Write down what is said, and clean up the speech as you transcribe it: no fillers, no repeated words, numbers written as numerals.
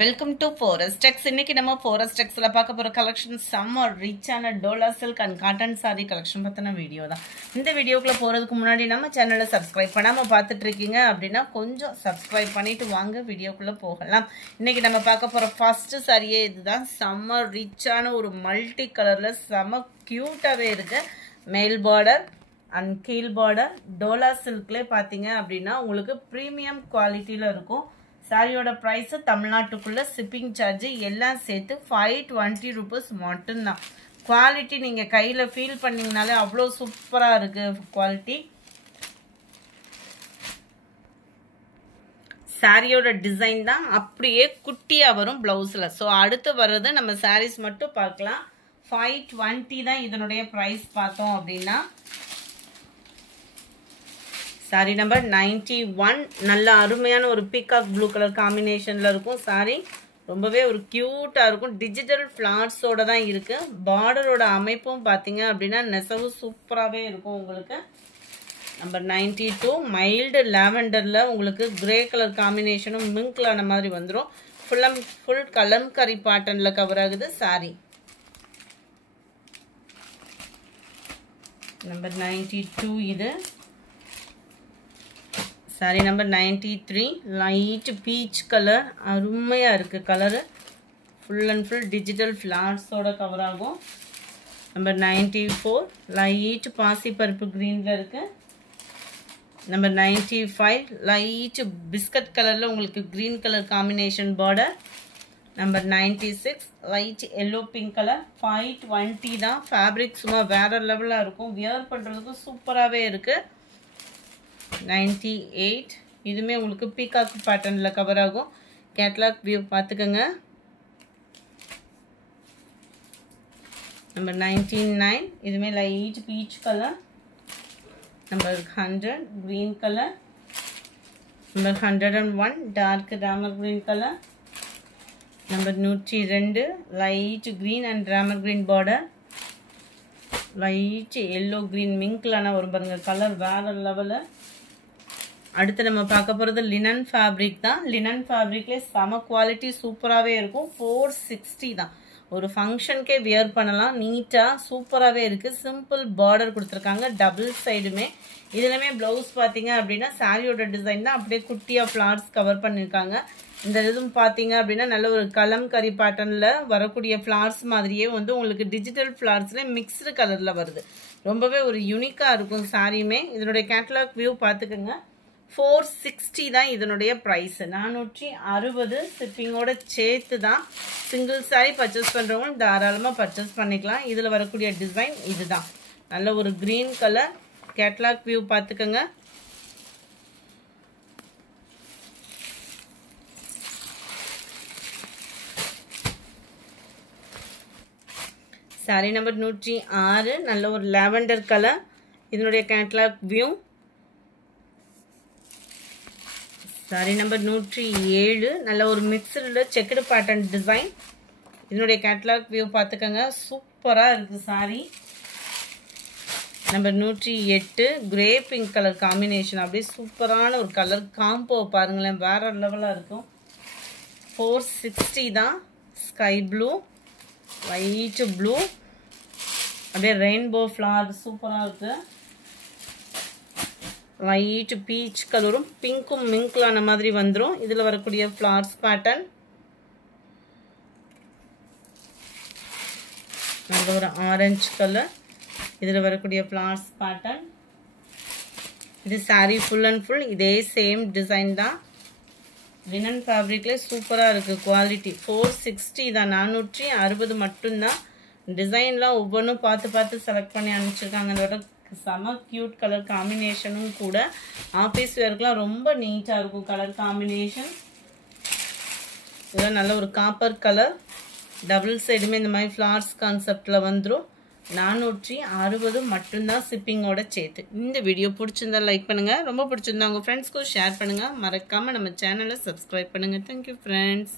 Welcome to Forex இன்னைக்கு நம்ம Forex பார்க்க போற கலெக்ஷன் செம்ம ரிச்சான Dola silk and cotton saree collection பத்தின வீடியோ தான். இந்த வீடியோக்குள்ள போறதுக்கு முன்னாடி நம்ம சேனலை சப்ஸ்கிரைப் பண்ணாம பார்த்துட்டு இருக்கீங்க அப்படின்னா கொஞ்சம் சப்ஸ்கிரைப் பண்ணிட்டு வாங்க வீடியோக்குள்ள போகலாம். இன்னைக்கு நம்ம பார்க்க போற ஃபர்ஸ்ட் சாரியே இதுதான். செம்ம ரிச்சான ஒரு மல்டி கலர்ல செம்ம கியூட்டாவே இருக்கு. மேல் பார்டர் அண்ட் கீழ் பார்டர் டோலா சில்க்ல பாத்தீங்க அப்படின்னா உங்களுக்கு பிரீமியம் குவாலிட்டியில இருக்கும். சாரியோட பிரைஸ் தமிழ்நாட்டுக்குள்ள ஷிப்பிங் சார்ஜ் எல்லாம் சேர்த்து 520 rupees மட்டும்தான். குவாலிட்டி நீங்க கையில ஃபீல் பண்ணீங்கனாலே அவ்வளோ சூப்பரா இருக்கு குவாலிட்டி. சாரியோட டிசைன் தான் அப்படியே குட்டியா வரும் பிளவுஸ்ல. ஸோ அடுத்து வர்றது நம்ம சாரீஸ் மட்டும் பார்க்கலாம். 520 தான் இதனுடைய பிரைஸ் பார்த்தோம் அப்படின்னா. சாரி நம்பர் 91 நல்ல அருமையான ஒரு பீகாக் ப்ளூ கலர் காம்பினேஷன்ல இருக்கும். சாரி ரொம்பவே ஒரு கியூட்டா இருக்கும். டிஜிட்டல் ஃபிளார்ஸோட தான் இருக்கு. பார்டரோட அமைப்பும் பாத்தீங்க அப்படின்னா நெசவு சூப்பராகவே இருக்கும் உங்களுக்கு. நம்பர் 92 மைல்டு லாவெண்டர்ல உங்களுக்கு கிரே கலர் காம்பினேஷனும் மிங்க்லான மாதிரி வந்துடும். ஃபுல் கலம்கரி பாட்டன்ல கவர் ஆகுது சாரி. நம்பர் 92 இது. Saree number 93 light peach colour அருமையா இருக்கு. Colour full and full digital ஃபிளார்ஸோட கவர் ஆகும். நம்பர் 94 லைட் பாசி பருப்பு கிரீன்ல இருக்கு. நம்பர் 95 லைட் பிஸ்கட் கலர்ல உங்களுக்கு green colour combination border. Number 96 light yellow pink colour. 520 தான். ஃபேப்ரிக் சும்மா வேற லெவலா இருக்கும். வியர் பண்றதுக்கு சூப்பராகவே இருக்கு. 98 இதுமே உங்களுக்கு பீகாக் பேட்டர்ன்ல கவர் ஆகும். கேட்லாக் வியூ பார்த்துக்கோங்க. நம்பர் 99 இதுமே light peach colour. Number 100 green colour. Number 101 dark Ramar green colour. Number 102 light green and Ramar green border. Light yellow green மிங்க்லான ஒரு பாருங்க கலர் வேற லெவலு. அடுத்து நம்ம பார்க்க போகிறது லினன் ஃபேப்ரிக் தான். லினன் ஃபேப்ரிக்லேயே செம குவாலிட்டி சூப்பராகவே இருக்கும். 460 தான். ஒரு ஃபங்க்ஷனுக்கே வியர் பண்ணலாம். நீட்டாக சூப்பராகவே இருக்குது. சிம்பிள் பார்டர் கொடுத்துருக்காங்க டபுள் சைடுமே. இதுலையுமே ப்ளவுஸ் பார்த்தீங்க அப்படின்னா சாரியோட டிசைன் தான் அப்படியே குட்டியாக ஃப்ளார்ஸ் கவர் பண்ணியிருக்காங்க. இந்த இதுவும் பார்த்தீங்க அப்படின்னா நல்ல ஒரு கலம்கரி பேட்டர்னில் வரக்கூடிய ஃப்ளார்ஸ் மாதிரியே வந்து உங்களுக்கு டிஜிட்டல் ஃப்ளார்ஸ்லேயே மிக்ஸ்டு கலரில் வருது. ரொம்பவே ஒரு யூனிக்காக இருக்கும் சாரியுமே. இதனுடைய கேட்டலாக் வியூ பார்த்துக்கோங்க. 460 தான் இதனுடைய ப்ரைஸ். 460 ஷிப்பிங்கோட சேர்த்து தான். சிங்கிள் சாரி பர்ச்சேஸ் பண்ணுறவங்க தாராளமாக பர்ச்சேஸ் பண்ணிக்கலாம். இதில் வரக்கூடிய டிசைன் இதுதான். நல்ல ஒரு கிரீன் கலர். கேட்லாக் வியூ பார்த்துக்கோங்க. சாரி நம்பர் 106 நல்ல ஒரு லாவெண்டர் கலர். இதனுடைய கேட்லாக் வியூ. சாரி நம்பர் 107 நல்ல ஒரு மிக்சடு செக்குடு பேட்டர்ன் டிசைன். இதனுடைய கேட்லாக் வியூ பார்த்துக்கோங்க. சூப்பராக இருக்குது sorry. Number 108 grey pink colour combination அப்படியே சூப்பரான ஒரு கலர் காம்போ பாருங்களேன் வேற லெவலாக இருக்கும். 460 தான். ஸ்கை ப்ளூ லைட் ப்ளூ அப்படியே ரெயின்போ ஃப்ளவர் சூப்பராக இருக்குது. லைட் பீச் கலரும் பிங்க்கும் மிங்க்லான மாதிரி வந்துடும். இதில் வரக்கூடிய ஃப்ளார்ஸ் பேட்டர்ன் நல்ல ஒரு ஆரஞ்சு கலர். இதில் வரக்கூடிய ஃப்ளார்ஸ் பேட்டர்ன். இது சாரி ஃபுல் அண்ட் ஃபுல் இதே சேம் டிசைன் தான். லினன் ஃபேப்ரிக்ல சூப்பராக இருக்குது குவாலிட்டி. 460 தான். 460 மட்டும்தான். டிசைன்லாம் ஒவ்வொன்றும் பார்த்து செலக்ட் பண்ணி அனுப்பிச்சிருக்காங்க. அதோட செம கியூட் கலர் காம்பினேஷனும் கூட. ஆஃபீஸ் வேர்க்கெலாம் ரொம்ப நீட்டாக இருக்கும் கலர் காம்பினேஷன். இதெல்லாம் நல்ல ஒரு காப்பர் கலர். டபுள் சைடுமே இந்த மாதிரி ஃப்ளார்ஸ் கான்செப்டில் வந்துடும். 460 மட்டும்தான் ஷிப்பிங்கோட சேர்த்து. இந்த வீடியோ பிடிச்சிருந்தா லைக் பண்ணுங்கள். ரொம்ப பிடிச்சிருந்தா உங்கள் ஃப்ரெண்ட்ஸ்க்கும் ஷேர் பண்ணுங்கள். மறக்காமல் நம்ம சேனலை சப்ஸ்கிரைப் பண்ணுங்கள். Thank you friends.